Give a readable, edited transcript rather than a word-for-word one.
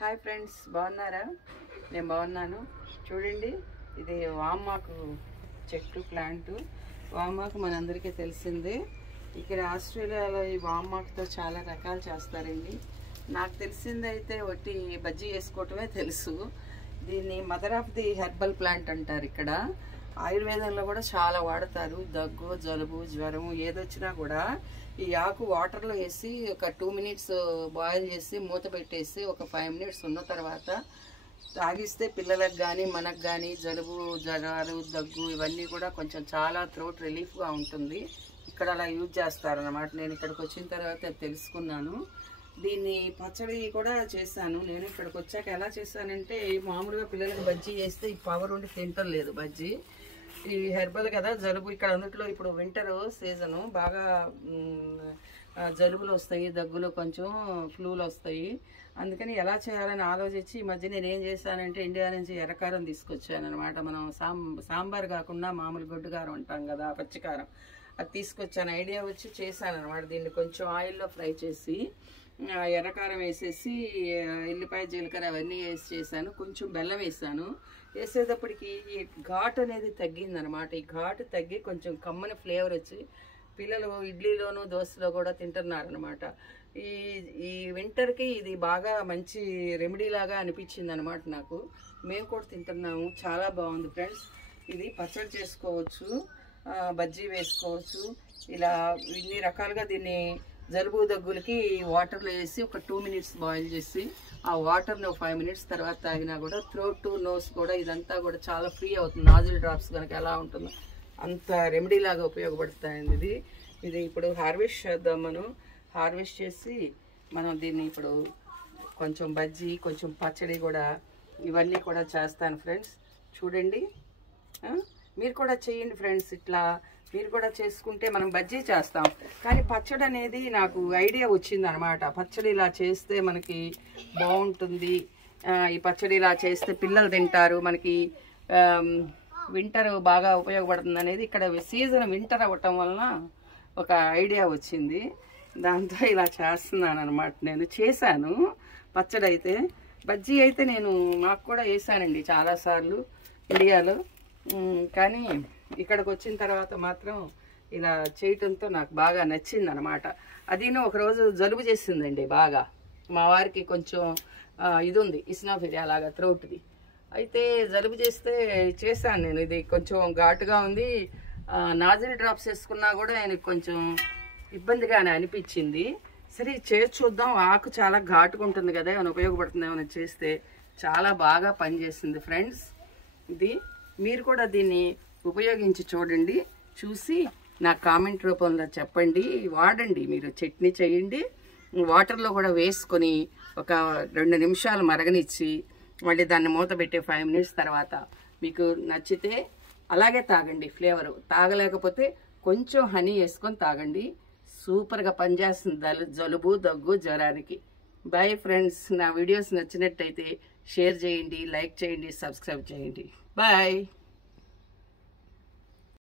Hi friends, బాగున్నారా? నేను బాగున్నాను. చూడండి, ఇది వామాకు చెట్టు ప్లాంట్. వామాకు మనందరికీ తెలిసిందే. ఇక్కడ ఆస్ట్రేలియాలో ఈ వామాకుతో చాలా రకాలు చేస్తారండి. నాకు తెలిసిందైతే ఒకటి బజ్జీ వేసుకోవటమే తెలుసు. దీన్ని mother of the herbal plant అంటారు. ఇక్కడ ఆయుర్వేదంలో కూడా చాలా వాడతారు. దగ్గు, జలుబు, జ్వరం ఏదొచ్చినా కూడా ఈ ఆకు వాటర్లో వేసి ఒక 2 మినిట్స్ బాయిల్ చేసి మూత పెట్టేసి ఒక 5 మినిట్స్ ఉన్న తర్వాత తాగిస్తే పిల్లలకు కానీ మనకు కానీ జలుబు, జ్వరాలు, దగ్గు ఇవన్నీ కూడా కొంచెం చాలా థ్రోట్ రిలీఫ్గా ఉంటుంది. ఇక్కడ అలా యూజ్ చేస్తారన్నమాట. నేను ఇక్కడికి వచ్చిన తర్వాత తెలుసుకున్నాను. దీన్ని పచ్చడి కూడా చేశాను. నేను ఇక్కడికి వచ్చాక ఎలా చేశానంటే, మామూలుగా పిల్లలకు బజ్జీ చేస్తే ఈ పవర్ ఉండి తింటలేదు బజ్జీ. ఈ హెర్బల్ కదా, జలుబు ఇక్కడ అందుట్లో ఇప్పుడు వింటర్ సీజను, బాగా జలుబులు వస్తాయి, దగ్గులు, కొంచెం ఫ్లూలు వస్తాయి. అందుకని ఎలా చేయాలని ఆలోచించి ఈ మధ్య నేను ఏం చేశానంటే, ఇండియా నుంచి ఎర్రకారం తీసుకొచ్చాను అనమాట. మనం సాంబార్ కాకుండా మామూలు గొడ్డుకారం అంటాం కదా, పచ్చికారం, అది తీసుకొచ్చాను. ఐడియా వచ్చి చేశాను అనమాట. దీన్ని కొంచెం ఆయిల్లో ఫ్రై చేసి ఎర్రకారం వేసేసి ఎల్లిపాయ, జీలకర్ర అవన్నీ వేసి చేశాను. కొంచెం బెల్లం వేసాను. వేసేటప్పటికి ఈ ఘాట్ అనేది తగ్గిందనమాట. ఈ ఘాటు తగ్గి కొంచెం కమ్మని ఫ్లేవర్ వచ్చి పిల్లలు ఇడ్లీలోను దోశలో కూడా తింటున్నారనమాట. ఈ వింటర్కి ఇది బాగా మంచి రెమెడీ లాగా అనిపించింది అనమాట నాకు. మేము కూడా తింటున్నాము. చాలా బాగుంది ఫ్రెండ్స్. ఇది పచ్చడి చేసుకోవచ్చు, బజ్జీ వేసుకోవచ్చు. ఇలా ఇన్ని రకాలుగా దీన్ని జలుబు, దగ్గులకి వాటర్లో వేసి ఒక 2 మినిట్స్ బాయిల్ చేసి ఆ వాటర్ని ఒక 5 మినిట్స్ తర్వాత తాగినా కూడా థ్రోట్ టు నోస్ కూడా ఇదంతా కూడా చాలా ఫ్రీ అవుతుంది. నాజిల్ డ్రాప్స్ కనుక ఎలా ఉంటుందో అంత రెమెడీ లాగా ఉపయోగపడుతుంది. ఇది ఇప్పుడు హార్వెస్ట్ చేద్దాం. మనం హార్వెస్ట్ చేసి మనం దీన్ని ఇప్పుడు కొంచెం బజ్జీ, కొంచెం పచ్చడి కూడా ఇవన్నీ కూడా చేస్తాను ఫ్రెండ్స్. చూడండి, మీరు కూడా చేయండి ఫ్రెండ్స్. ఇట్లా మీరు కూడా చేసుకుంటే మనం బజ్జీ చేస్తాం. కానీ పచ్చడి అనేది నాకు ఐడియా వచ్చింది అనమాట. పచ్చడి ఇలా చేస్తే మనకి బాగుంటుంది, ఈ పచ్చడి ఇలా చేస్తే పిల్లలు తింటారు, మనకి వింటర్ బాగా ఉపయోగపడుతుంది అనేది ఇక్కడ సీజన్ వింటర్ అవ్వటం వలన ఒక ఐడియా వచ్చింది. దాంతో ఇలా చేస్తున్నాను అనమాట. నేను చేశాను పచ్చడి అయితే. బజ్జీ అయితే నేను నాకు కూడా వేసానండి చాలాసార్లు ఇండియాలో. కానీ ఇక్కడికి వచ్చిన తర్వాత మాత్రం ఇలా చేయటంతో నాకు బాగా నచ్చింది అనమాట. అదిను ఒకరోజు జలుబు చేసిందండి బాగా. మా వారికి కొంచెం ఇది ఉంది, ఇస్నోఫిలియా లాగా, థ్రోట్ది. అయితే జలుబు చేస్తే చేశాను నేను. ఇది కొంచెం ఘాటుగా ఉంది. నాజిల్ డ్రాప్స్ వేసుకున్నా కూడా ఆయనకు కొంచెం ఇబ్బందిగానే అనిపించింది. సరే చేసి చూద్దాం, ఆకు చాలా ఘాటుగా ఉంటుంది కదా, ఏమైనా ఉపయోగపడుతుంది ఏమైనా చేస్తే. చాలా బాగా పనిచేసింది ఫ్రెండ్స్. ఇది మీరు కూడా దీన్ని ఉపయోగించి చూడండి. చూసి నా కామెంట్ రూపంలో చెప్పండి. వాడండి, మీరు చట్నీ చేయండి. వాటర్లో కూడా వేసుకొని ఒక 2 నిమిషాలు మరగనిచ్చి మళ్ళీ దాన్ని మూత పెట్టే 5 మినిట్స్ తర్వాత మీకు నచ్చితే అలాగే తాగండి. ఫ్లేవరు తాగలేకపోతే కొంచెం హనీ వేసుకొని తాగండి. సూపర్గా పనిచేస్తుంది జలుబు, దగ్గు, జ్వరానికి. Bye friends. నా వీడియోస్ నచ్చినట్టయితే షేర్ చేయండి, లైక్ చేయండి, సబ్స్క్రైబ్ చేయండి. బాయ్.